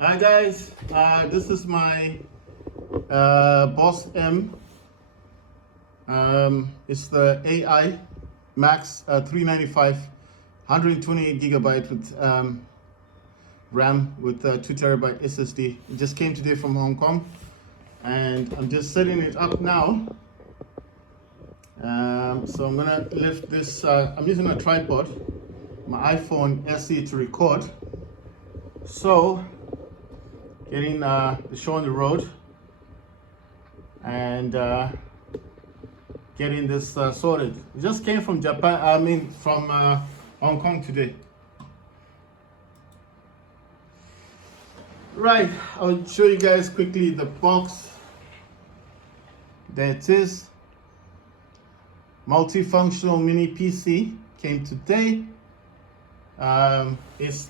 Hi guys, this is my Boss M. It's the AI Max 395, 128 gigabyte with RAM with 2 terabyte SSD. It just came today from Hong Kong, and I'm just setting it up now. So I'm gonna lift this. I'm using a tripod, my iPhone SE to record. So getting the show on the road and getting this sorted. It just came from Japan, from Hong Kong today. Right, I'll show you guys quickly the box. There it is. Multifunctional mini PC came today. It's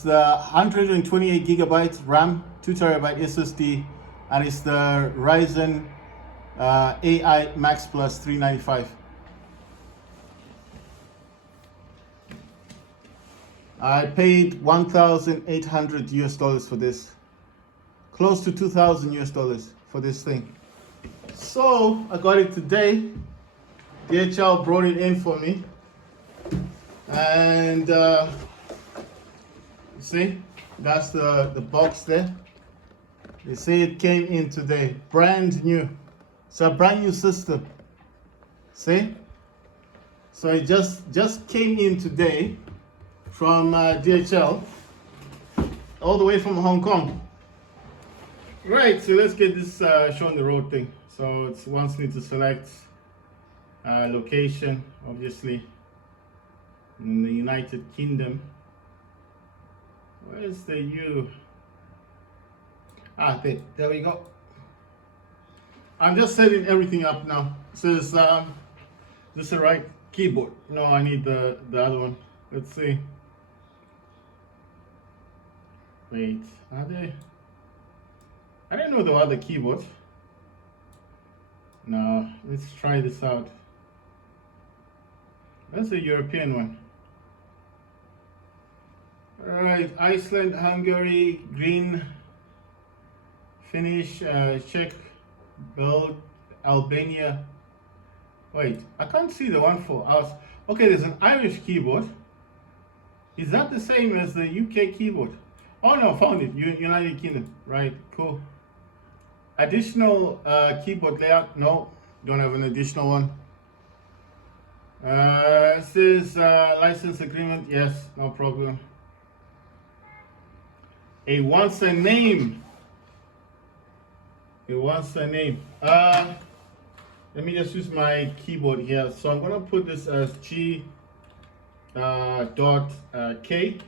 the 128 gigabytes RAM, 2 terabyte SSD, and it's the Radeon AI Max Plus 395. I paid 1,800 US dollars for this, close to 2,000 US dollars for this thing. So I got it today. DHL brought it in for me, and see, that's the box there. You see it came in today, brand new. It's a brand new system. See? So it just came in today from DHL, all the way from Hong Kong. Right, so let's get this show on the road thing. So it wants me to select location, obviously, in the United Kingdom. Where's the U? There we go. I'm just setting everything up now. So is this the right keyboard? No, I need the other one. Let's see. Wait, are they? I didn't know there were other keyboards. No, let's try this out. That's a European one. Alright, Iceland, Hungary, green, Finnish, Czech, Belgium, Albania. Wait, I can't see the one for us. Okay, there's an Irish keyboard. Is that the same as the UK keyboard? Oh no, found it. United Kingdom. Right, cool. Additional keyboard layout? No, don't have an additional one. This is license agreement. Yes, no problem. It wants a name. It wants a name. Let me just use my keyboard here. So I'm gonna put this as G dot K.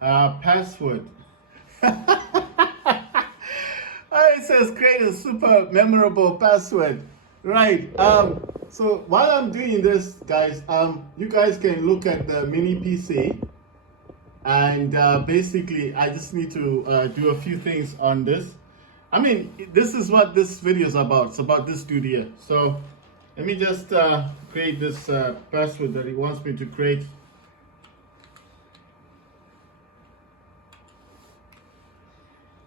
Password. It says create a super memorable password. Right. So while I'm doing this, guys, you guys can look at the mini PC. And basically, I just need to do a few things on this. I mean, this is what this video is about. It's about this dude here. So let me just create this password that he wants me to create.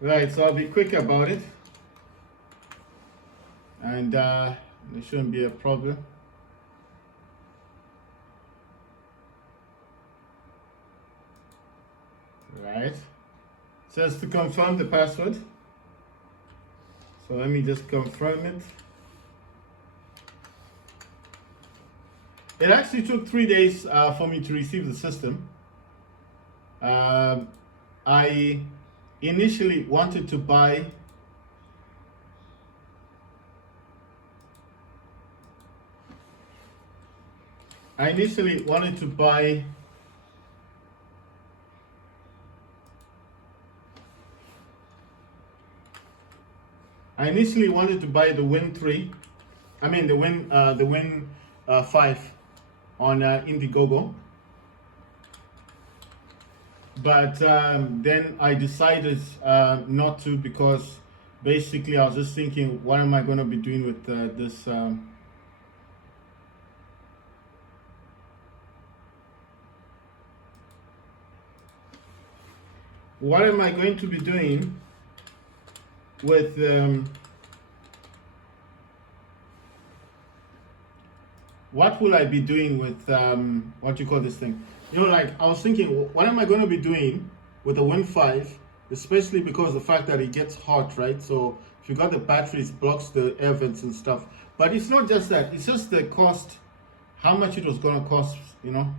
Right, so I'll be quick about it. And there shouldn't be a problem. Right, it says to confirm the password. So let me just confirm it. It actually took 3 days for me to receive the system. I initially wanted to buy I initially wanted to buy the Win 3. I mean the Win 5 on Indiegogo. But then I decided not to, because basically I was just thinking, what am I going to be doing with this what am I going to be doing with what will I be doing with what you call this thing? You know, like I was thinking, what am I going to be doing with the Win 5, especially because the fact that it gets hot, right? So if you got the batteries, blocks the air vents and stuff. But it's not just that; it's just the cost, how much it was going to cost, you know.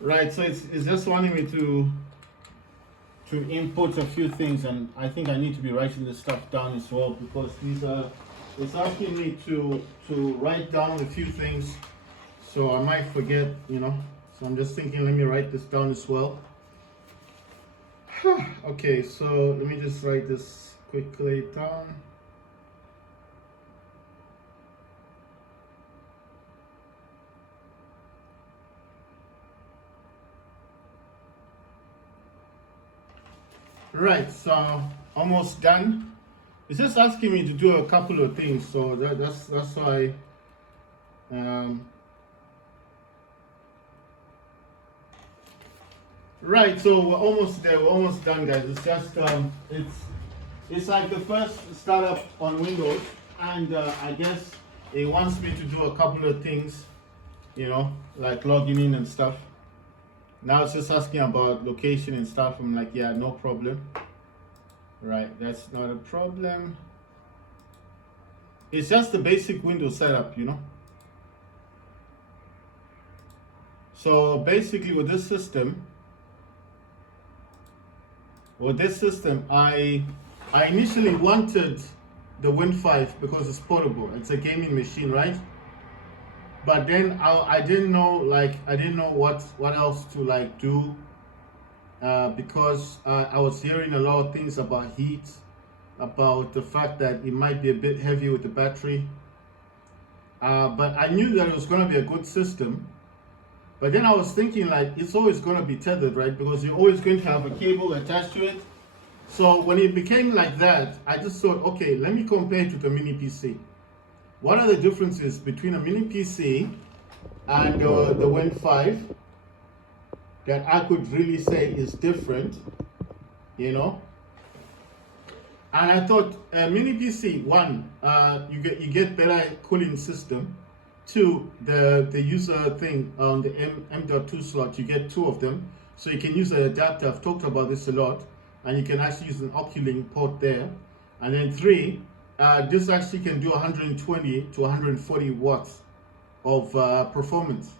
Right, so it's just wanting me to input a few things, and I think I need to be writing this stuff down as well, because it's asking me to write down a few things, so I might forget, you know. So I'm just thinking, let me write this down as well. Okay, so let me just write this quickly down. Right, so almost done. It's just asking me to do a couple of things, so that's why. Right, so we're almost there. We're almost done, guys. It's just it's like the first startup on Windows, and I guess it wants me to do a couple of things, you know, like logging in and stuff. Now it's just asking about location and stuff. I'm like, yeah, no problem. Right, that's not a problem. It's just the basic Windows setup, you know. So basically with this system, I initially wanted the Win 5 because it's portable. It's a gaming machine, right? But then I didn't know, like, I didn't know what else to like do, because I was hearing a lot of things about heat, about the fact that it might be a bit heavy with the battery. But I knew that it was going to be a good system. But then I was thinking, like, it's always going to be tethered, right? Because you're always going to have a cable attached to it. So when it became like that, I just thought, okay, let me compare it to the mini PC. What are the differences between a mini PC and the Win 5 that I could really say is different, you know? And I thought mini PC, one, you get better cooling system. Two, the user thing on the M.2 slot, you get two of them, so you can use an adapter. I've talked about this a lot, and you can actually use an Oculink port there. And then three, this actually can do 120 to 140 watts of performance,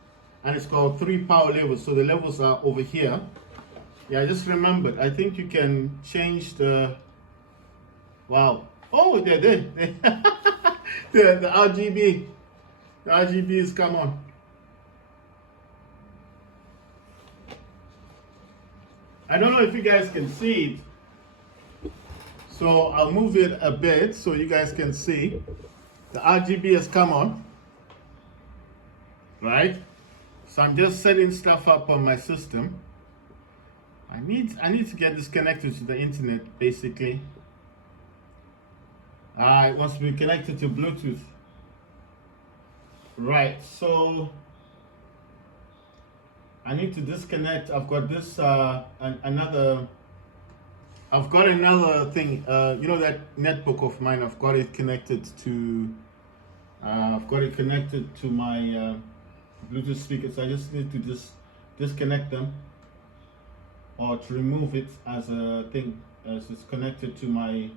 and it's got 3 power levels. So the levels are over here. Yeah, I just remembered. I think you can change the. Wow. Oh, they're there. The RGB. The RGBs come on. I don't know if you guys can see it. So I'll move it a bit so you guys can see. The RGB has come on. Right? So I'm just setting stuff up on my system. I need to get this connected to the internet, basically. It wants to be connected to Bluetooth. Right, so I need to disconnect. I've got this another. I've got another thing. You know that netbook of mine. I've got it connected to. I've got it connected to my Bluetooth speaker. So I just need to disconnect them, or to remove it as a thing, as it's connected to my.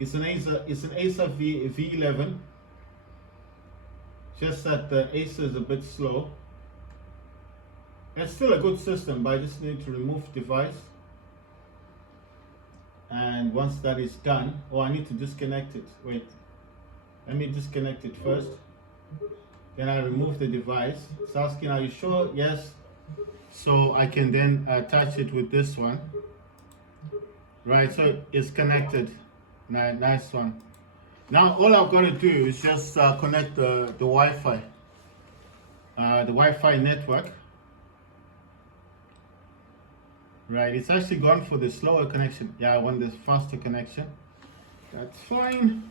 It's an Acer V11. Just that the Acer is a bit slow. It's still a good system, but I just need to remove device. And once that is done, I need to disconnect it. Wait, let me disconnect it first. Then I remove the device. It's asking, are you sure? Yes. So I can then attach it with this one. Right, so it's connected. Nice one. Now all I've got to do is just connect the Wi-Fi, the Wi-Fi network. Right, it's actually gone for the slower connection. Yeah, I want the faster connection. That's fine.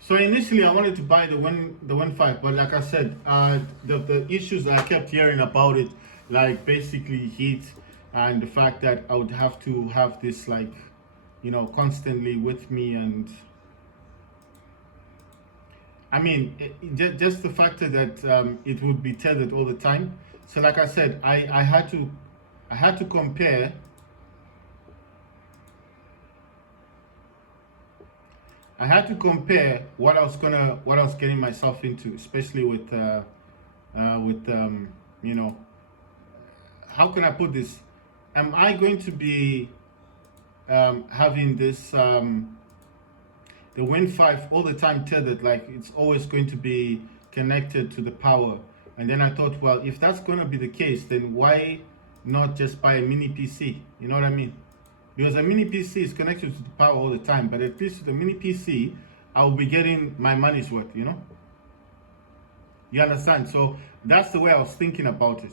So initially I wanted to buy the Win 5, but like I said, the issues that I kept hearing about it, like basically heat and the fact that I would have to have this like, you know, constantly with me, and I mean just the factor that it would be tethered all the time. So like I said, I had to compare. I had to compare what I was getting myself into, especially with you know, how can I put this? Am I going to be having this the Win 5 all the time tethered, like it's always going to be connected to the power? And then I thought, well, if that's going to be the case, then why not just buy a mini PC? You know what I mean? Because a mini PC is connected to the power all the time, but at least with the mini PC, I will be getting my money's worth, you know? You understand? So that's the way I was thinking about it.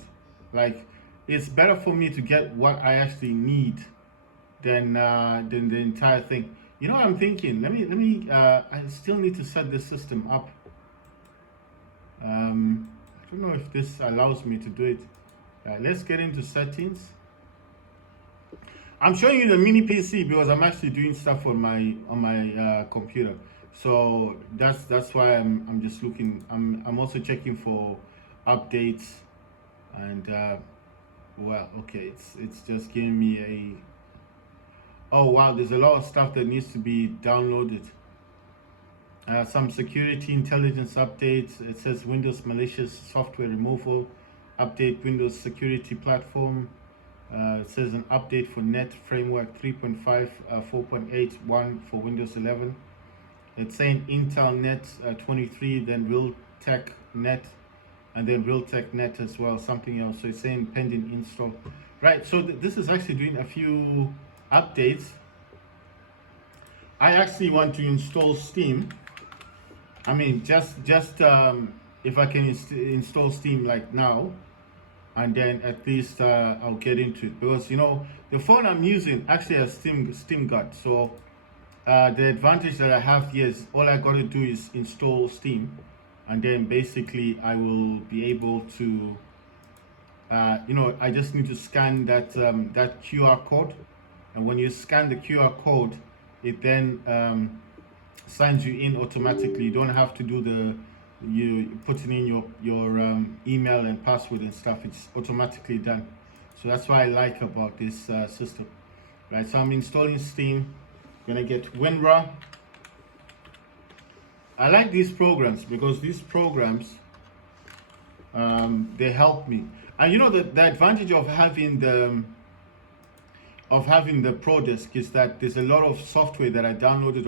Like, it's better for me to get what I actually need than the entire thing. You know what I'm thinking? Let me. I still need to set this system up. I don't know if this allows me to do it. Let's get into settings. I'm showing you the mini PC because I'm actually doing stuff on my computer. So that's why I'm just looking. I'm also checking for updates, and well, okay, it's just giving me a. Oh wow, there's a lot of stuff that needs to be downloaded. Some security intelligence updates. It says Windows malicious software removal, update Windows security platform. It says an update for Net Framework 3.5, 4.8.1 for Windows 11. It's saying Intel Net 23, then Realtek Net, and then Realtek Net as well, something else. So it's saying pending install. Right, so this is actually doing a few updates. I actually want to install Steam. I mean, just if I can install Steam like now, and then at least I'll get into it, because you know the phone I'm using actually has Steam Guard. So the advantage that I have here is all I got to do is install Steam, and then basically I will be able to you know, I just need to scan that that QR code, and when you scan the QR code, it then signs you in automatically. You don't have to do the you putting in your email and password and stuff. It's automatically done. So that's what I like about this system. Right, so I'm installing Steam. Gonna get WinRAR. I like these programs because these programs they help me. And you know the advantage of having the Pro Desk is that there's a lot of software that I downloaded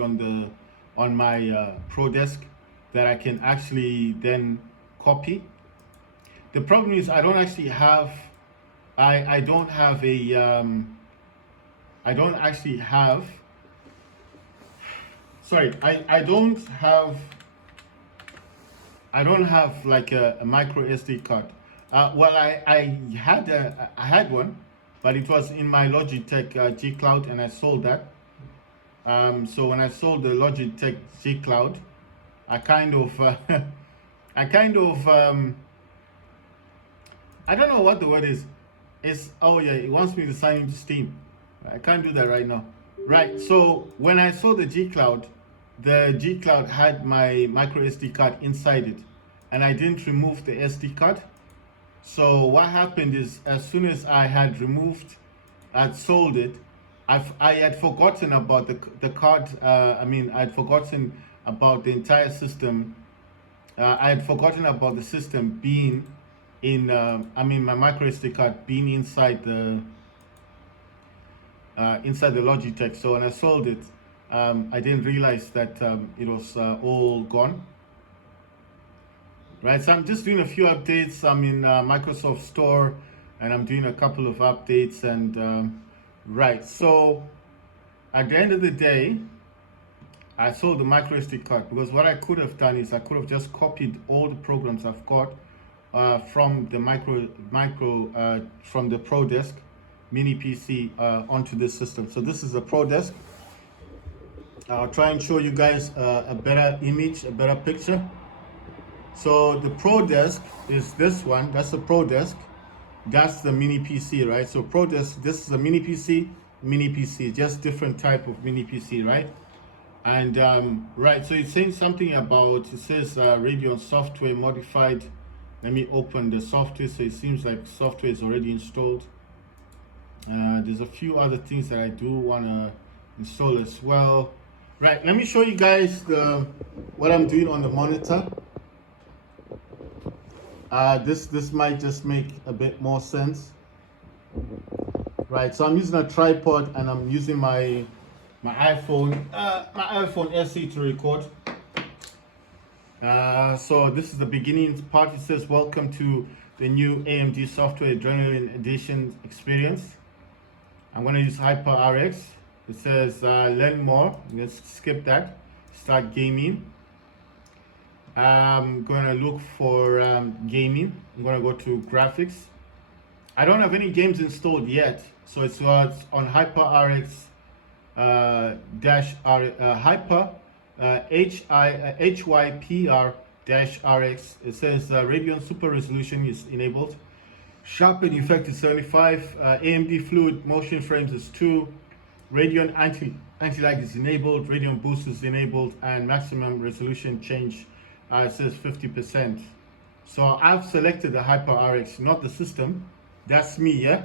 on my Pro Desk that I can actually then copy. The problem is I don't actually have I don't have a I don't actually have sorry I don't have like a micro SD card. Well, I had one, but it was in my Logitech G Cloud, and I sold that. So when I sold the Logitech G Cloud, I kind of I don't know what the word is. It's, oh yeah, it wants me to sign into Steam. I can't do that right now. Right, so when I saw the G Cloud had my micro SD card inside it, and I didn't remove the SD card. So what happened is, as soon as I had sold it, I had forgotten about the card. I mean, I had forgotten about the entire system. I had forgotten about the system being in. I mean, my micro SD card being inside the Logitech. So when I sold it, I didn't realize that it was all gone. Right, so I'm just doing a few updates. I'm in Microsoft Store, and I'm doing a couple of updates. And right, so at the end of the day, I sold the micro SD card, because what I could have done is I could have just copied all the programs I've got from the from the Pro Desk mini PC onto this system. So this is a Pro Desk. I'll try and show you guys a better image, a better picture. So the Pro Desk is this one. That's the Pro Desk. That's the mini PC, right? So Pro Desk, this is a mini PC, just different type of mini PC, right? And right, so it's saying something about, it says Radeon software modified. Let me open the software. So it seems like software is already installed. There's a few other things that I do want to install as well. Right, let me show you guys what I'm doing on the monitor. This might just make a bit more sense. Right, so I'm using a tripod and I'm using my iPhone SE to record. So this is the beginning part. It says welcome to the new AMD Software Adrenaline Edition experience. I'm going to use Hyper RX. It says learn more. Let's skip that. Start gaming. I'm going to look for gaming. I'm going to go to graphics. I don't have any games installed yet, so it's on Hyper RX Hyper HYPR RX. It says Radeon Super Resolution is enabled. Sharpen effect is 75. AMD Fluid Motion Frames is 2. Radeon Anti-lag is enabled. Radeon Boost is enabled, and maximum resolution change it says 50%. So I've selected the Hyper RX, not the system. That's me, yeah.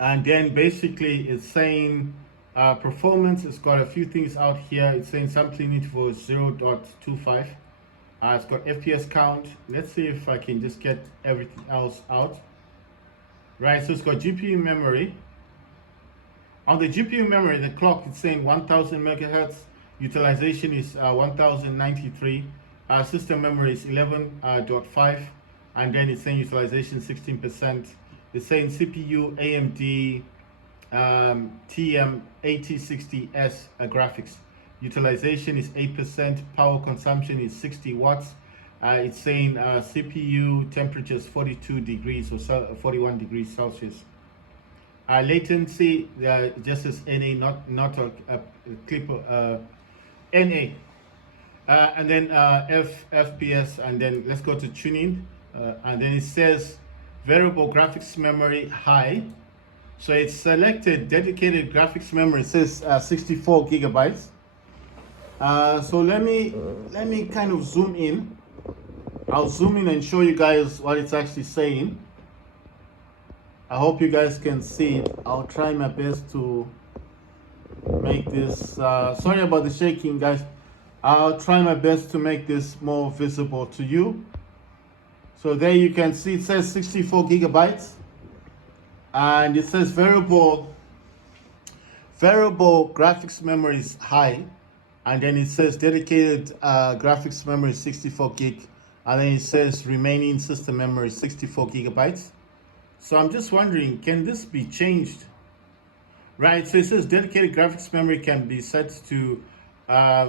And then basically it's saying performance. It's got a few things out here. It's saying sampling interval 0.25. It's got FPS count. Let's see if I can just get everything else out. Right, so it's got GPU memory. On the GPU memory, the clock is saying 1000 megahertz. Utilization is 1093. System memory is 11.5. And then it's saying utilization 16%. It's saying CPU AMD TM8060S graphics. Utilization is 8%. Power consumption is 60 watts. It's saying CPU temperature is 42 degrees or 41 degrees Celsius. Latency just says NA, not a clip NA. And then FPS, and then let's go to tuning. And then it says variable graphics memory high. So it's selected dedicated graphics memory. It says 64 gigabytes. So let me kind of zoom in. I'll zoom in and show you guys what it's actually saying. I hope you guys can see it. I'll try my best to make this, sorry about the shaking, guys. I'll try my best to make this more visible to you. So there you can see it says 64 gigabytes. And it says variable graphics memory is high. And then it says dedicated graphics memory 64 gig. And then it says remaining system memory 64 gigabytes. So I'm just wondering, can this be changed? Right, so it says dedicated graphics memory can be set to,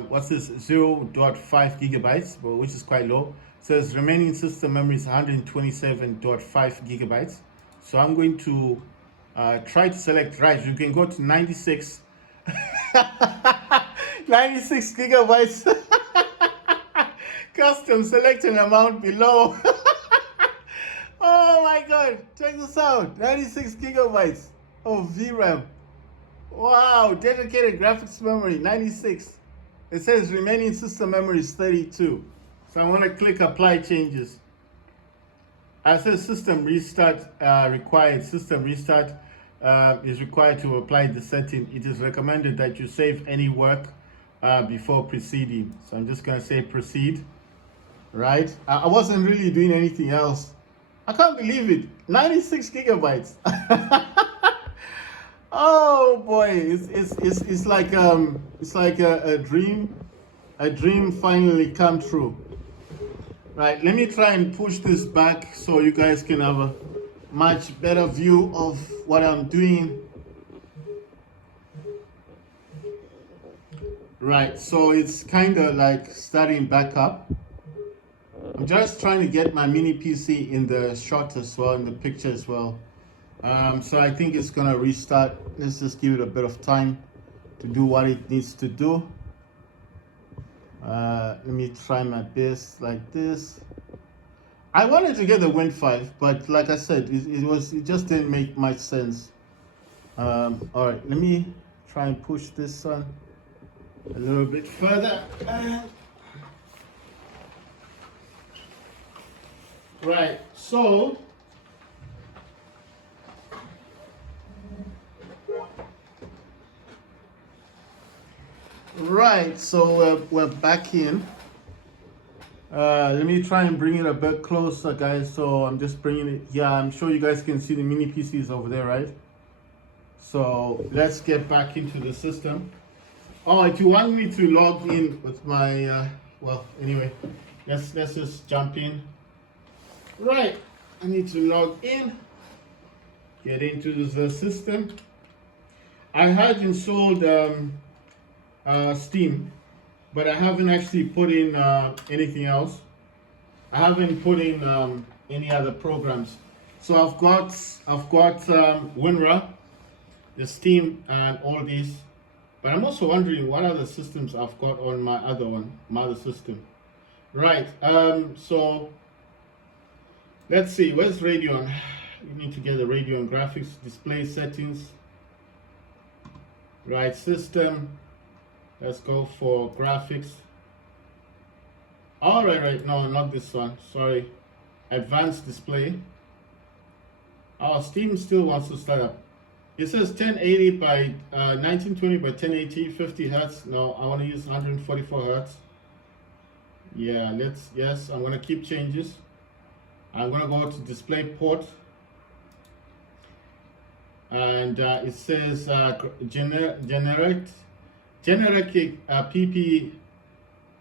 what's this, 0.5 gigabytes, which is quite low. It says remaining system memory is 127.5 gigabytes. So I'm going to try to select, right, you can go to 96, 96 gigabytes. Custom, select an amount below. Oh my God, check this out, 96 gigabytes of VRAM. Wow, dedicated graphics memory, 96. It says remaining system memory is 32. So I'm gonna click apply changes. It says system restart required. System restart is required to apply the setting. It is recommended that you save any work before proceeding. So I'm just gonna say proceed, right? I wasn't really doing anything else. I can't believe it, 96 gigabytes. Oh boy, it's like a dream finally come true. Right, let me try and push this back so you guys can have a much better view of what I'm doing. Right, so it's kind of like starting back up. I'm I'm just trying to get my mini PC in the shot as well, in the picture as well. So I think it's gonna restart. Let's just give it a bit of time to do what it needs to do. Let me try my best like this. I wanted to get the Win 5, but like I said, it just didn't make much sense. All right, let me try and push this one a little bit further. Right, so we're back in. Let me try and bring it a bit closer, guys. So I'm just bringing it. Yeah, I'm sure you guys can see the mini PCs over there, right? So let's get back into the system. Oh, if you want me to log in with my, well, anyway, let's just jump in. Right, I need to log in, get into the system. I had installed Steam, but I haven't actually put in anything else. I haven't put in any other programs. So I've got WinRAR, the Steam, and all these. But I'm also wondering what other systems I've got on my other system. Right. So let's see. Where's Radeon? You need to get the Radeon graphics display settings. Right, system. Let's go for graphics. All right. No, not this one. Sorry. Advanced display. Our Steam still wants to start up. It says 1080 by 1920 by 1080, 50 hertz. No, I want to use 144 hertz. Yeah, yes, I'm going to keep changes. I'm going to go to display port. And it says generate PP,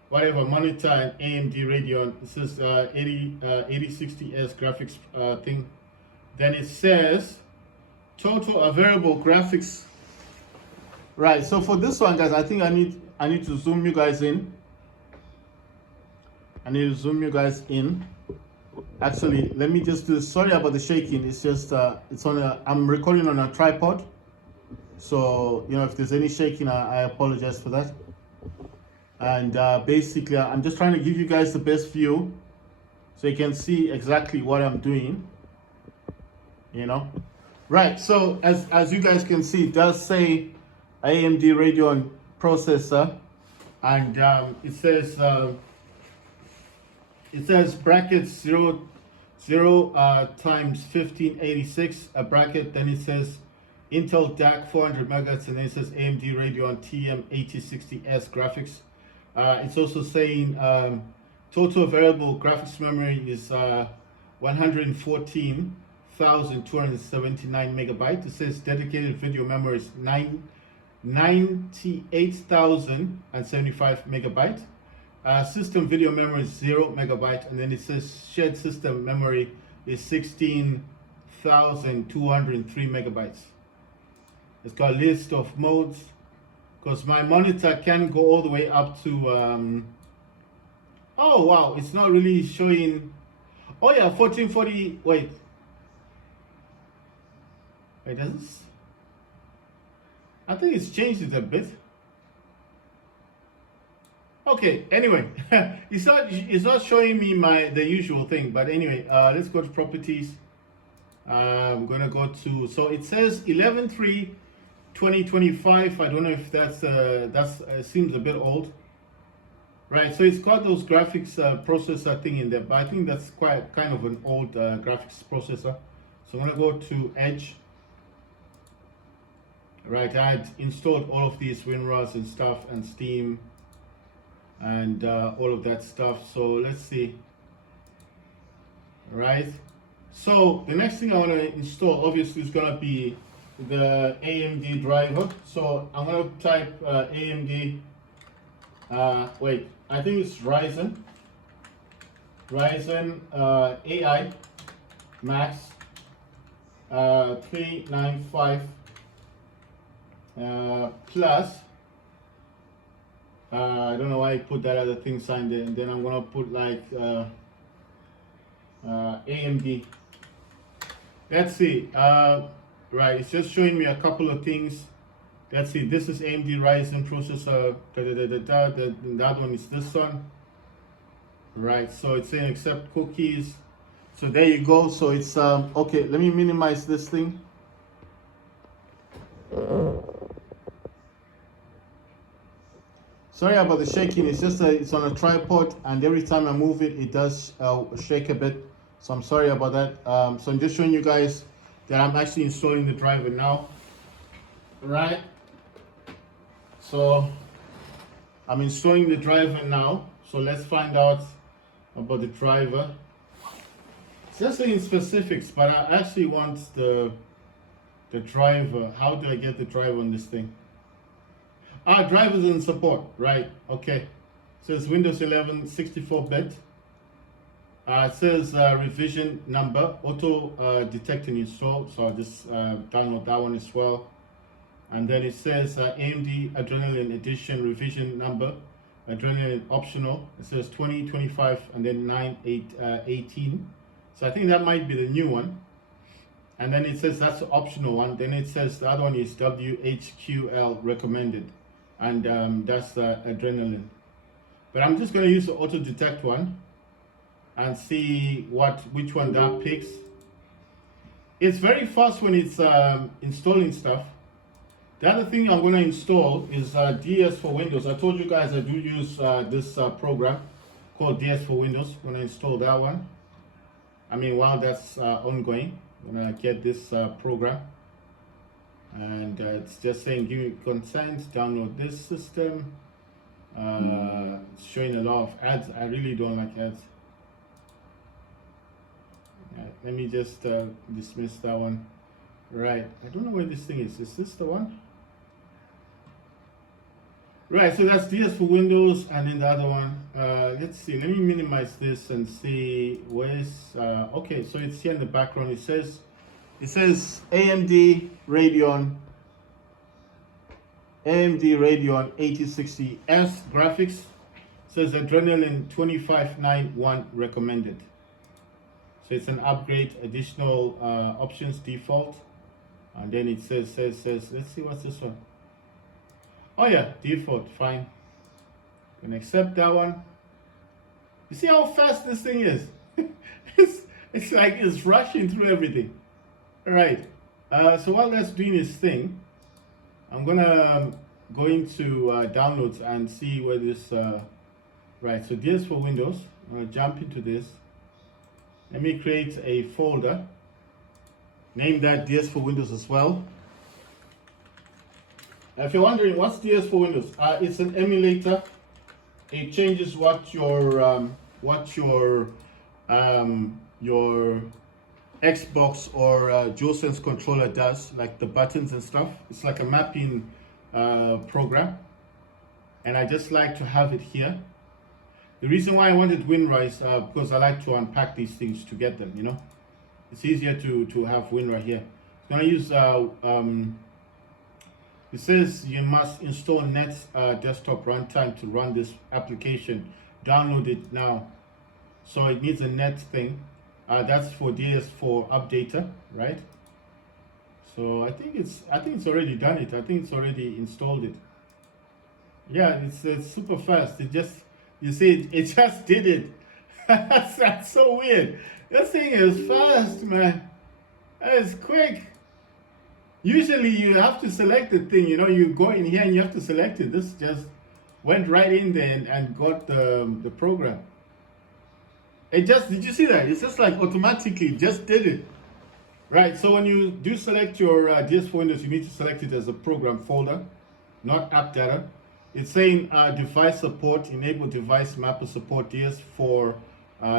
whatever, monitor and AMD Radeon. It says 8060S graphics thing. Then it says total available graphics. Right, so for this one, guys, I think I need to zoom you guys in. Actually, let me just do, sorry about the shaking. It's just I'm recording on a tripod, so you know, if there's any shaking, I apologize for that. And basically I'm just trying to give you guys the best view so you can see exactly what I'm doing, you know. Right, so as you guys can see, it does say AMD Radeon processor, and it says bracket 0 times 1586 a bracket. Then it says Intel DAC 400 megahertz, and then it says AMD Radeon TM8060S graphics. It's also saying total available graphics memory is 114,279 megabytes. It says dedicated video memory is 98,075 megabytes. System video memory is 0 megabyte, and then it says shared system memory is 16,203 megabytes. It's got a list of modes, because my monitor can go all the way up to oh wow, it's not really showing. Oh yeah, 1440. Wait, does this? I think it's changed it a bit. Okay, anyway, it's not showing me the usual thing, but anyway, let's go to properties. I'm gonna go to, so it says 11/3/2025. I don't know if that's seems a bit old, right? So it's got those graphics processor thing in there, but I think that's quite kind of an old graphics processor. So I'm gonna go to Edge. Right, I had installed all of these WinRARs and stuff, and Steam, and all of that stuff. So let's see. Right, so the next thing I want to install obviously is going to be the AMD driver. So I'm going to type AMD, wait, I think it's Ryzen AI Max 395 plus. I don't know why I put that other thing sign there, and then I'm gonna put like AMD. Let's see. Right, it's just showing me a couple of things. Let's see. This is AMD Ryzen processor. The other one is this one. Right. So it's saying accept cookies. So there you go. So it's okay. Let me minimize this thing. Sorry about the shaking. It's just it's on a tripod, and every time I move it, it does shake a bit. So I'm sorry about that. So I'm just showing you guys that I'm actually installing the driver now. Right. So I'm installing the driver now. So let's find out about the driver. It's just saying specifics, but I actually want the driver. How do I get the driver on this thing? Drivers in support, right? Okay. So it's Windows 11 64-bit. It says revision number, auto detect and install. So I'll just download that one as well. And then it says AMD Adrenaline Edition revision number, Adrenaline optional. It says 20, 25, and then 9, 8, 18. So I think that might be the new one. And then it says that's the optional one. Then it says the other one is WHQL recommended. And that's the Adrenaline. But I'm just going to use the auto detect one and see which one that picks. It's very fast when it's installing stuff. The other thing I'm going to install is DS for Windows. I told you guys I do use this program called DS for Windows. I'm going to install that one. I mean, while that's ongoing, I'm going to get this program. And it's just saying give me consent, download this system. It's showing a lot of ads. I really don't like ads. Let me just dismiss that one. Right, I don't know where this thing is. Is this the one? Right, so that's DS for Windows, and then the other one. Let's see, let me minimize this and see where's, okay, so it's here in the background. It says AMD Radeon 8060S graphics. It says Adrenaline 2591 recommended. So it's an upgrade, additional options default. And then it says, let's see what's this one. Oh yeah, default, fine. Can accept that one. You see how fast this thing is? it's like it's rushing through everything. All right. So while that's doing its thing, I'm gonna go into downloads and see where this. Right. So DS for Windows. I'm gonna jump into this. Let me create a folder. Name that DS for Windows as well. If you're wondering what's DS for Windows, it's an emulator. It changes what your Xbox or DualSense controller does, like the buttons and stuff. It's like a mapping program, and I just like to have it here. The reason why I wanted WinRAR is because I like to unpack these things to get them. You know, it's easier to have WinRAR here. I'm gonna use it says you must install Net's desktop runtime to run this application. Download it now. So it needs a Net thing. That's for DS4 updater, right? So I think it's already done it. I think it's already installed it. Yeah, it's super fast. It just, you see, it just did it. That's so weird. This thing is fast, man. It's quick. Usually you have to select the thing, you know, you go in here and you have to select it. This just went right in there and got the program. It just, did you see that? It's just like automatically just did it. Right, so when you do select your DS4 Windows, you need to select it as a program folder, not app data. It's saying device support, enable device mapper support, DS4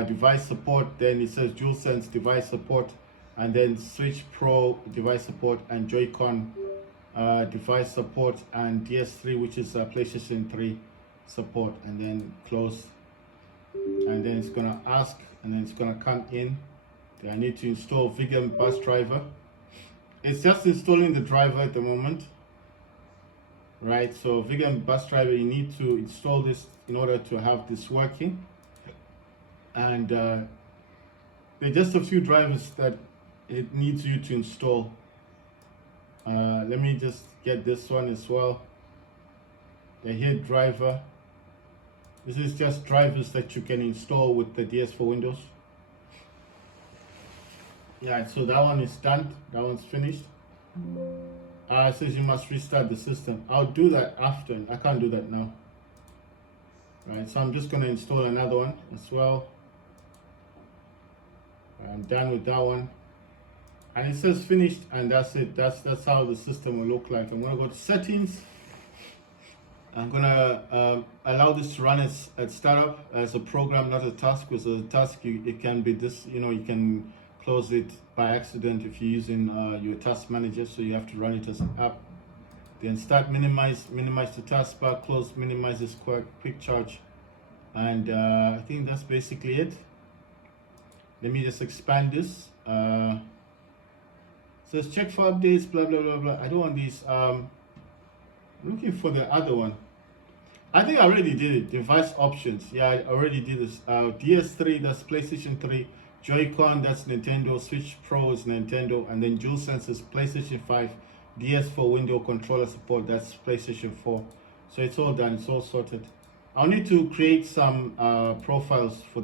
device support, then it says DualSense device support, and then Switch Pro device support, and Joy-Con device support, and DS3, which is PlayStation 3 support, and then close. And then it's gonna ask, and then it's gonna come in. I need to install VRAM bus driver. It's just installing the driver at the moment. Right, so VRAM bus driver, you need to install this in order to have this working. And There are just a few drivers that it needs you to install. Let me just get this one as well. The head driver. This is just drivers that you can install with the DS for Windows. Yeah, so that one is done. That one's finished. It says you must restart the system. I'll do that after. I can't do that now. Right, so I'm just going to install another one as well. I'm done with that one. And it says finished, and that's it. That's how the system will look like. I'm going to go to settings. I'm going to allow this to run at startup as a program, not a task. Because a task, it can be this, you can close it by accident if you're using your task manager, so you have to run it as an app. Then start minimize the taskbar, close, minimize this quick charge, and I think that's basically it. Let me just expand this. Says check for updates, blah blah blah blah. I don't want these. I'm looking for the other one. I think I already did it. Device options. Yeah, I already did this. DS3, that's PlayStation 3. Joy-Con, that's Nintendo. Switch Pro is Nintendo. And then DualSense is PlayStation 5. DS4 window controller support, that's PlayStation 4. So it's all done. It's all sorted. I'll need to create some profiles for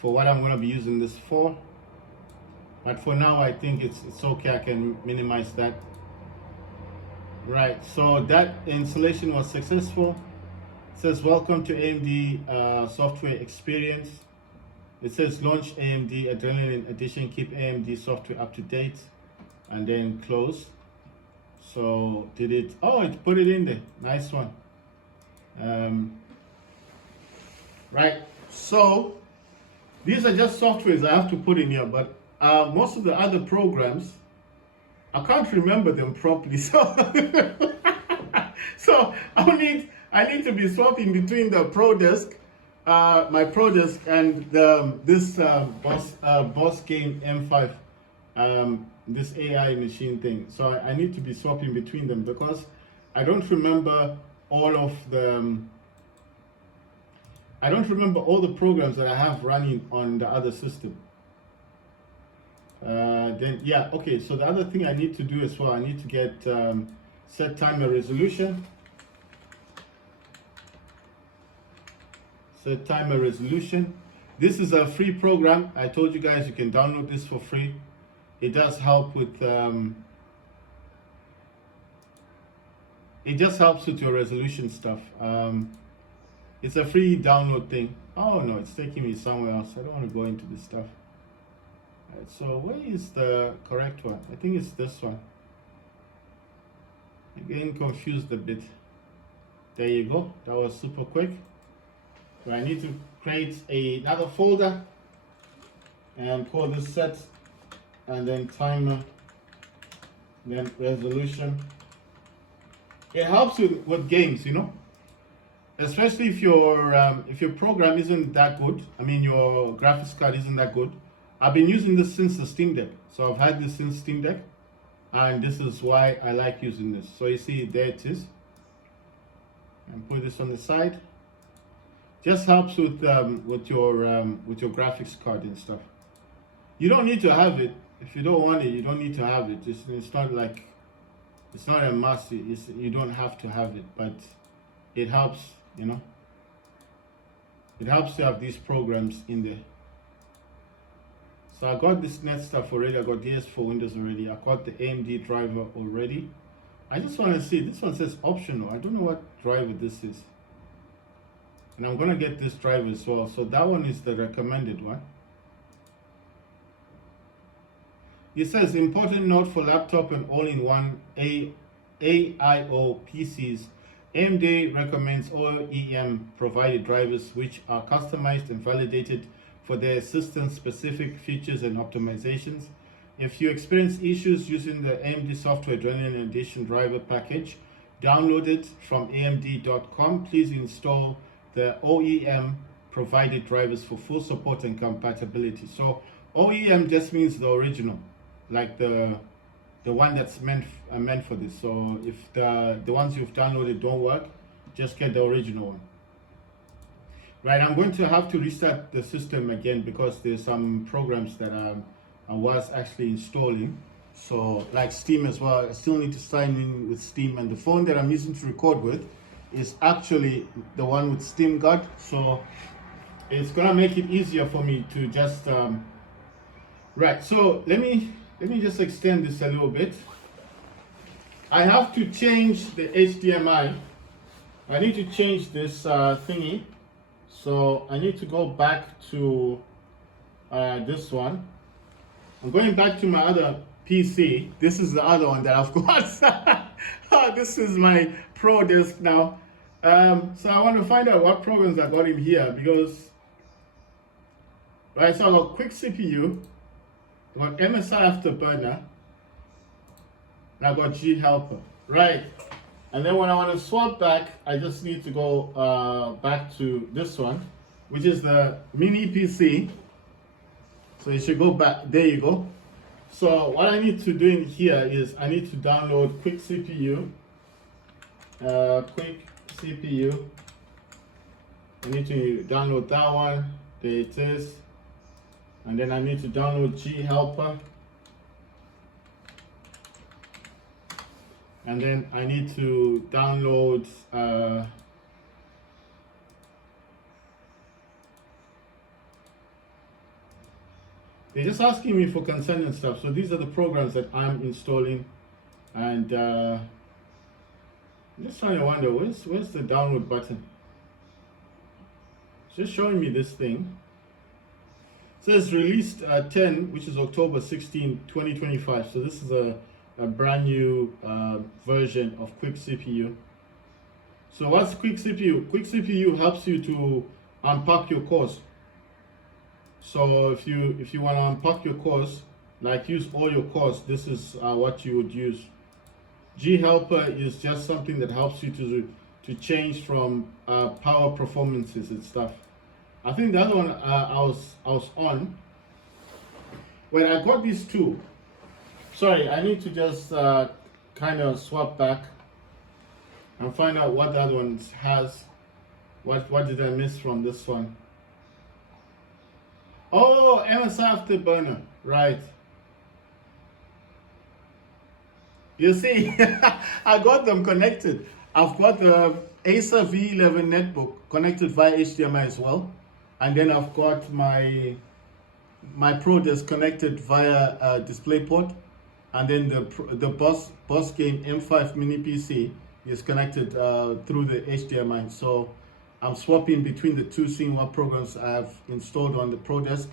what I'm going to be using this for. But for now, I think it's okay. I can minimize that. Right, so that installation was successful. It says welcome to AMD software experience. It says launch AMD Adrenaline Edition, keep AMD software up to date, and then close. So did it? Oh, it put it in there. Nice one. Right, so these are just softwares I have to put in here, but most of the other programs, I can't remember them properly, so so I need to be swapping between the ProDesk, my ProDesk, and this Boss Game M5, this AI machine thing. So I need to be swapping between them because I don't remember all of the programs that I have running on the other system. Then yeah, okay, so the other thing I need to do as well, I need to get set timer resolution. Set timer resolution. This is a free program. I told you guys you can download this for free. It does help with it just helps with your resolution stuff. It's a free download thing. Oh no, it's taking me somewhere else. I don't want to go into this stuff. Right, so where is the correct one? I think it's this one. Again, confused a bit. There you go. That was super quick. So I need to create another folder and call this set, and then timer, then resolution. It helps with games, especially if your program isn't that good. I mean, your graphics card isn't that good. I've been using this since the Steam Deck. So I've had this since Steam Deck, and this is why I like using this. So you see, there it is. And put this on the side. Just helps with your graphics card and stuff. You don't need to have it. If you don't want it, you don't need to have it. It's not a must. You don't have to have it, but it helps. It helps to have these programs in there. So I got this net stuff already. I got DS for Windows already. I got the AMD driver already. I just want to see. This one says optional. I don't know what driver this is. And I'm going to get this driver as well. So that one is the recommended one. It says important note for laptop and all-in-one AIO PCs. AMD recommends OEM provided drivers which are customized and validated for their system-specific features and optimizations. If you experience issues using the AMD Software Adrenaline Edition driver package, download it from amd.com. Please install the OEM provided drivers for full support and compatibility. So OEM just means the original, like the one that's meant for this. So if the ones you've downloaded don't work, just get the original one. Right, I'm going to have to restart the system again because there's some programs that I was actually installing. So like Steam as well, I still need to sign in with Steam, and the phone that I'm using to record with is actually the one with Steam Guard. So it's gonna make it easier for me to just right. So let me just extend this a little bit. I have to change the HDMI. I need to change this thingy. So I need to go back to this one. I'm going back to my other PC. This is the other one that I've got. Oh, this is my Pro Desk now. So I want to find out what programs I got in here because, right, so I got quick CPU, I got MSI Afterburner, and I got G Helper, right? And then when I want to swap back, I just need to go back to this one, which is the mini PC. So you should go back, there you go. So what I need to do in here is I need to download quick CPU. Quick CPU. I need to download that one, there it is. And then I need to download G Helper. And then I need to download they're just asking me for consent and stuff. So these are the programs that I'm installing, and I'm just trying to wonder where's the download button. It's just showing me this thing. It says released 10, which is October 16, 2025. So this is a brand new version of quick CPU. So what's quick CPU? Quick CPU helps you to unpack your course. So if you want to unpack your course, like use all your course, this is what you would use. G Helper is just something that helps you to change from power performances and stuff. I think the other one I was on when I got these two. Sorry, I need to just kind of swap back and find out what the other one has. What did I miss from this one? Oh, MSI Afterburner, right. You see, I got them connected. I've got the Acer V11 netbook connected via HDMI as well. And then I've got my Pro Desk connected via DisplayPort. And then the Boss Game M5 mini PC is connected through the HDMI. So I'm swapping between the two, seeing what programs I've installed on the Pro Desk,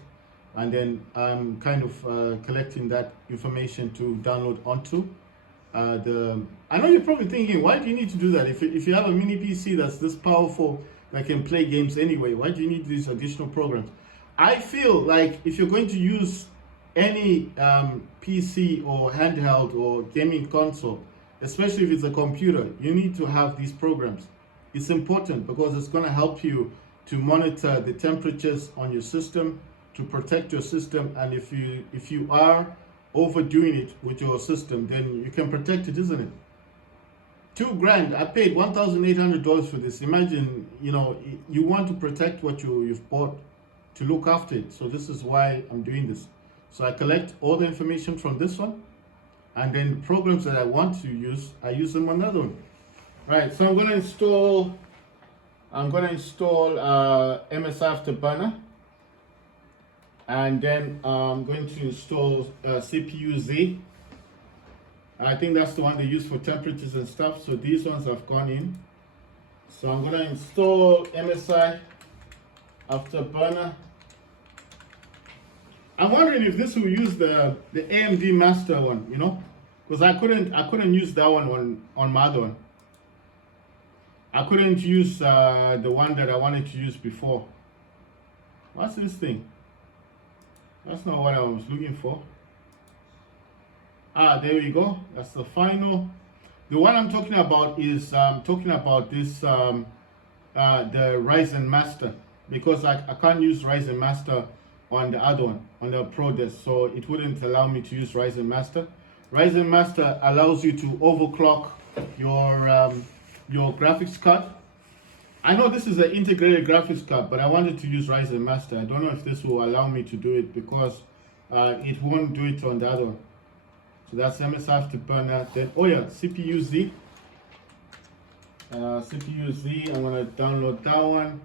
and then I'm kind of collecting that information to download onto I know you're probably thinking, why do you need to do that? If you have a mini PC that's this powerful that can play games anyway, why do you need these additional programs? I feel like if you're going to use any PC or handheld or gaming console, especially if it's a computer, you need to have these programs. It's important because it's going to help you to monitor the temperatures on your system, to protect your system, and if you are overdoing it with your system, then you can protect it, isn't it? $2,000, I paid $1,800 for this. Imagine, you want to protect what you've bought, to look after it. So this is why I'm doing this. So I collect all the information from this one, and then the programs that I want to use, I use them on another one. Right, so I'm going to install MSI Afterburner, and then I'm going to install CPU Z. I think that's the one they use for temperatures and stuff. So these ones have gone in. So I'm going to install MSI Afterburner. I'm wondering if this will use the AMD Master one, because I couldn't use that one on my other one. I couldn't use the one that I wanted to use before. What's this thing? That's not what I was looking for. There we go. That's the final. The one I'm talking about is talking about this the Ryzen Master, because I can't use Ryzen Master on the other one, on the Pro Desk, so it wouldn't allow me to use Ryzen Master. Ryzen Master allows you to overclock your graphics card, I know this is an integrated graphics card, but I wanted to use Ryzen Master. I don't know if this will allow me to do it because it won't do it on the other one. So that's MSI Afterburner. Then, oh yeah, CPU Z. CPU Z, I'm gonna download that one.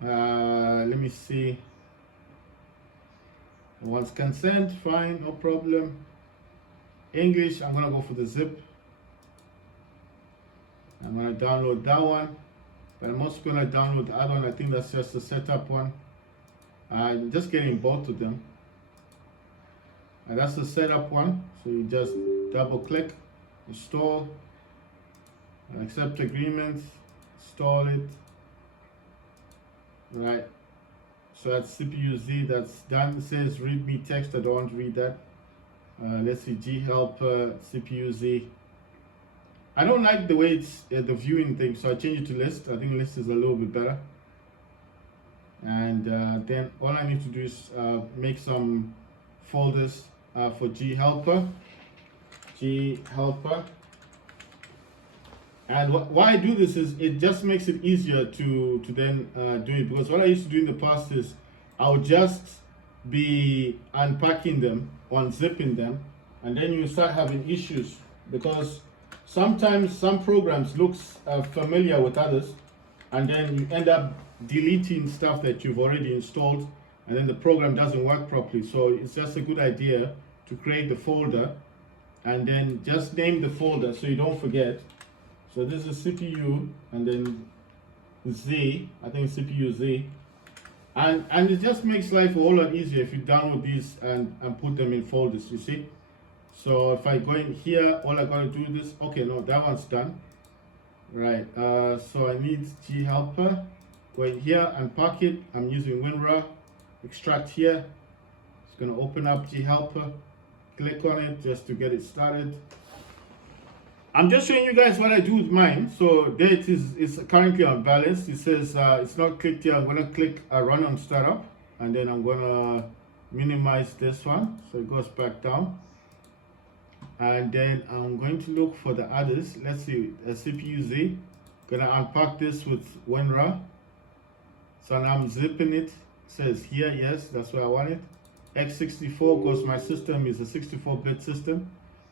Let me see. Once consent, fine, no problem. English, I'm gonna go for the zip. I'm gonna download that one, but I'm also gonna download the other one. I think that's just the setup one. I'm just getting both of them. And that's the setup one. So you just double click, install, accept agreements, install it. Right. So that's CPU Z, that's done. It says read me text, I don't want to read that. Let's see, G helper, CPU Z. I don't like the way it's the viewing thing, so I change it to list. I think list is a little bit better. And then all I need to do is make some folders for G helper. G helper. And why I do this is it just makes it easier to then do it, because what I used to do in the past is I would just be unpacking them, unzipping them, and then you start having issues because sometimes some programs looks familiar with others, and then you end up deleting stuff that you've already installed, and then the program doesn't work properly. So it's just a good idea to create the folder and then just name the folder so you don't forget. So this is CPU and then Z, I think CPU Z. And it just makes life a whole lot easier if you download these and put them in folders, you see. So if I go in here, all I gotta do is this. Okay, no, that one's done. Right, so I need G helper. Go in here, unpack it. I'm using WinRAR. Extract here. It's gonna open up G helper. Click on it just to get it started. I'm just showing you guys what I do with mine. So there it is. It's currently unbalanced. It says it's not clicked here. I'm gonna click run on startup, and then I'm gonna minimize this one so it goes back down. And then I'm going to look for the others. Let's see, a CPU Z. Gonna unpack this with WinRAR. So now I'm zipping it. It says here, yes, that's where I want it. X64, because my system is a 64-bit system.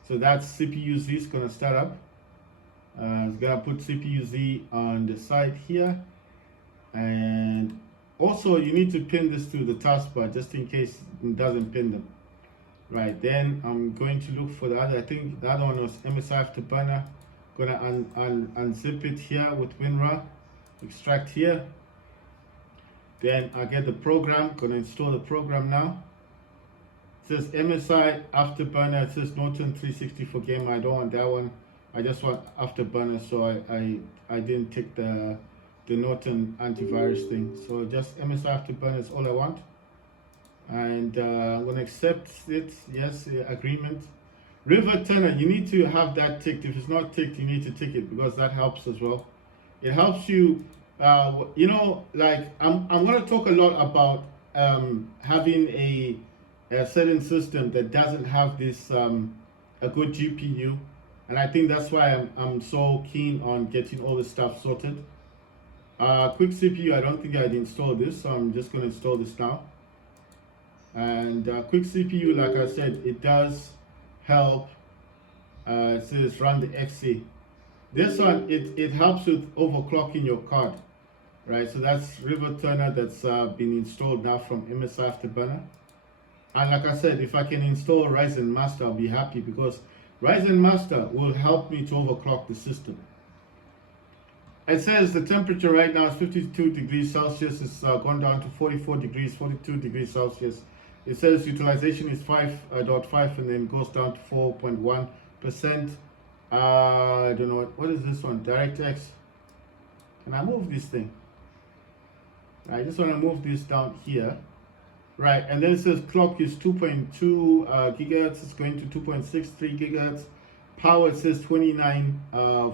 So that's CPU Z is gonna start up. It's gonna put CPU Z on the side here. And also you need to pin this to the taskbar just in case it doesn't pin them. Right, then I'm going to look for the other. I think the other one was MSI Afterburner. Gonna unzip it here with WinRAR. Extract here. Then I get the program. Gonna install the program now. It says MSI Afterburner. It says Norton 364 game. I don't want that one. I just want Afterburner, so I didn't take the Norton antivirus thing. So just MSI Afterburner is all I want. And I'm gonna accept it. Yes, agreement. River Turner, you need to have that ticked. If it's not ticked, you need to tick it because that helps as well. It helps you. You know, like I'm gonna talk a lot about having a certain system that doesn't have this a good GPU, and I think that's why I'm so keen on getting all this stuff sorted. Quick CPU, I don't think I'd install this, so I'm just gonna install this now. And quick CPU, like I said, it does help. It says run the XC. This one, it helps with overclocking your card, right? So that's River Turner that's been installed now from MSI Afterburner. And like I said, if I can install Ryzen Master, I'll be happy because Ryzen Master will help me to overclock the system. It says the temperature right now is 52 degrees Celsius. It's gone down to 44 degrees, 42 degrees Celsius. It says utilization is 5.5 and then goes down to 4.1%. I don't know, what is this one? DirectX. Can I move this thing? I just want to move this down here. Right, and then it says clock is 2.2 gigahertz. It's going to 2.63 gigahertz. Power, it says 29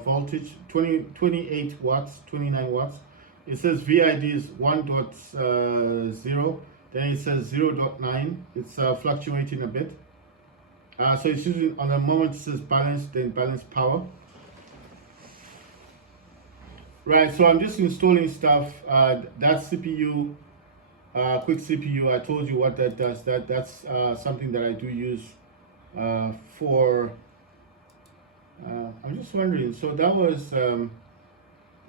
voltage, 28 watts, 29 watts. It says VID is 1.0. Then it says 0.9. It's fluctuating a bit. So it's using, on the moment it says balance, then balance power. Right, so I'm just installing stuff. That CPU, quick CPU, I told you what that does. That's something that I do use for. I'm just wondering. So that was the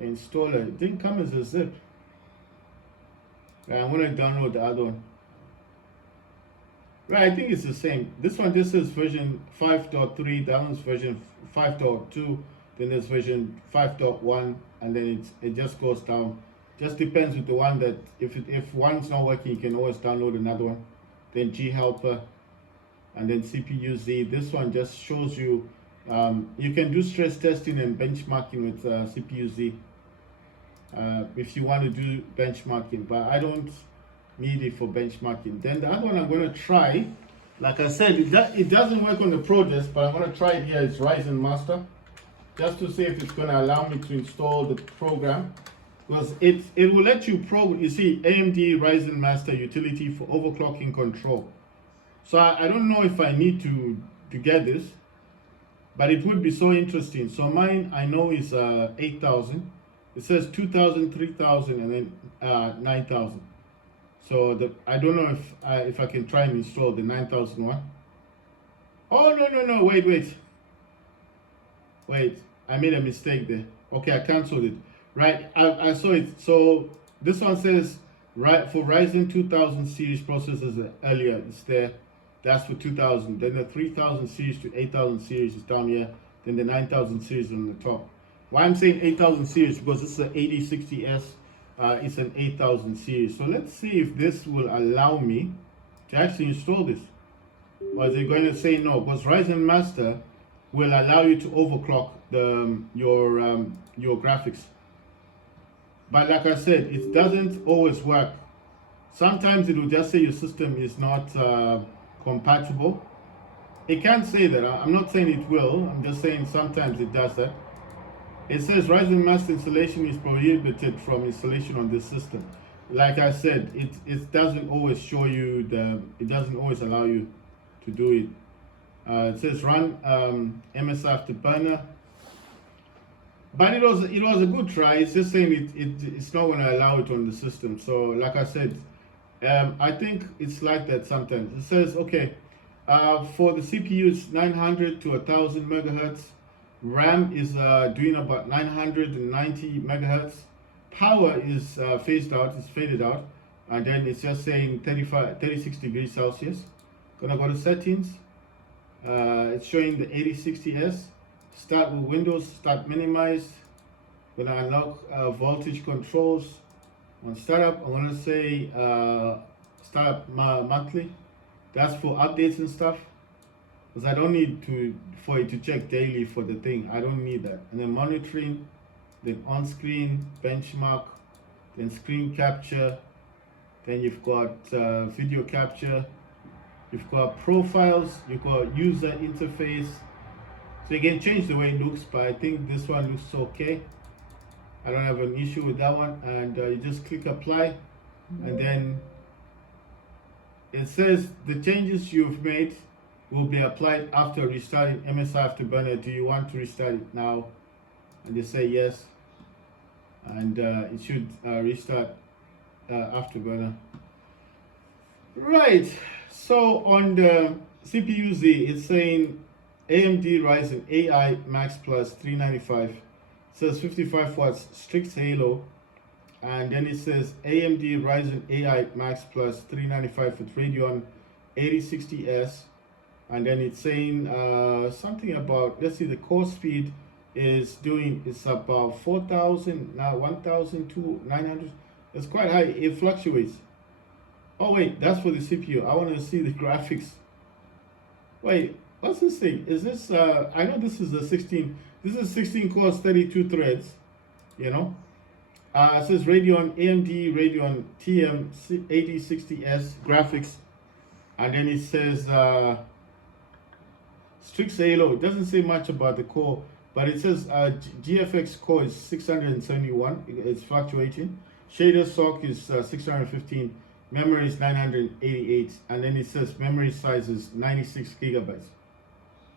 installer. It didn't come as a zip. Right, I'm gonna download the other one. Right, I think it's the same. This is version 5.3. That one's version 5.2. Then there's version 5.1, and then it just goes down. Just depends with the one that if one's not working, you can always download another one. Then G helper, and then CPU Z. This one just shows you. You can do stress testing and benchmarking with CPU Z if you want to do benchmarking, but I don't need it for benchmarking. Then the other one I'm going to try, like I said, it doesn't work on the Prodesk, but I'm going to try it here. It's Ryzen Master, just to see if it's going to allow me to install the program, because it will let you program. You see, AMD Ryzen Master utility for overclocking control. So I don't know if I need to get this, but it would be so interesting. So mine, I know, is 8,000. It says 2,000, 3,000, and then 9,000. So I don't know if I can try and install the 9,000 one. Oh, no, wait. I made a mistake there. Okay, I canceled it. Right, I saw it. So this one says, right, for Ryzen 2000 series processors earlier, it's there. That's for 2000. Then the 3000 series to 8000 series is down here. Then the 9000 series on the top. Why I'm saying 8000 series? Because this is an 8060S. It's an 8000 series. So let's see if this will allow me to actually install this. Or is it going to say no? Because Ryzen Master will allow you to overclock your graphics. But like I said, it doesn't always work. Sometimes it will just say your system is not compatible. It can't say that. I'm not saying it will. I'm just saying sometimes it does that. It says Ryzen Master installation is prohibited from installation on this system. Like I said, it doesn't always show you it doesn't always allow you to do it. It says run MS Afterburner, but it was a good try. It's just saying it's not going to allow it on the system. So like I said, I think it's like that sometimes. It says okay, for the CPU it's 900 to 1000 megahertz. RAM is doing about 990 megahertz. Power is phased out, it's faded out, and then it's just saying 36 degrees Celsius. Gonna go to settings. It's showing the 8060S. Start with Windows, start minimized. Gonna unlock voltage controls. On startup, I'm gonna say startup monthly. That's for updates and stuff. Because I don't need for it to check daily for the thing. I don't need that. And then monitoring, then on-screen, benchmark, then screen capture, then you've got video capture, you've got profiles, you've got user interface. So you can change the way it looks, but I think this one looks okay. I don't have an issue with that one. And you just click apply, and then it says the changes you've made will be applied after restarting MS Afterburner. Do you want to restart it now? And they say yes, and it should restart Afterburner. Right, so on the CPU Z, it's saying AMD Ryzen AI Max Plus 395. It says 55 watts Strix Halo, and then it says AMD Ryzen AI Max Plus 395 with Radeon 8060S. And then it's saying something about, let's see, the core speed is it's about 4,000, now 1,900. It's quite high, it fluctuates. Oh wait, that's for the CPU. I want to see the graphics. Wait, what's this thing? Is this, I know this is a 16 cores, 32 threads, you know. It says AMD Radeon TM 8060S graphics. And then it says, Strix Halo. It doesn't say much about the core, but it says GFX core is 671. It's fluctuating. Shader sock is 615. Memory is 988, and then it says memory size is 96 gigabytes.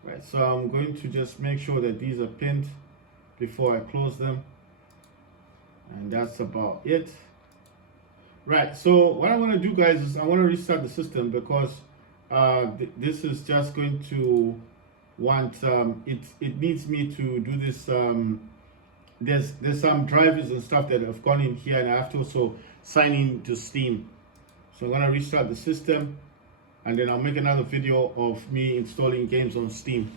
Right. So I'm going to just make sure that these are pinned before I close them. And that's about it. Right, so what I want to do, guys, is I want to restart the system because this is just going to want it needs me to do this. There's some drivers and stuff that have gone in here, and I have to also sign in to Steam. So I'm gonna restart the system, and then I'll make another video of me installing games on Steam.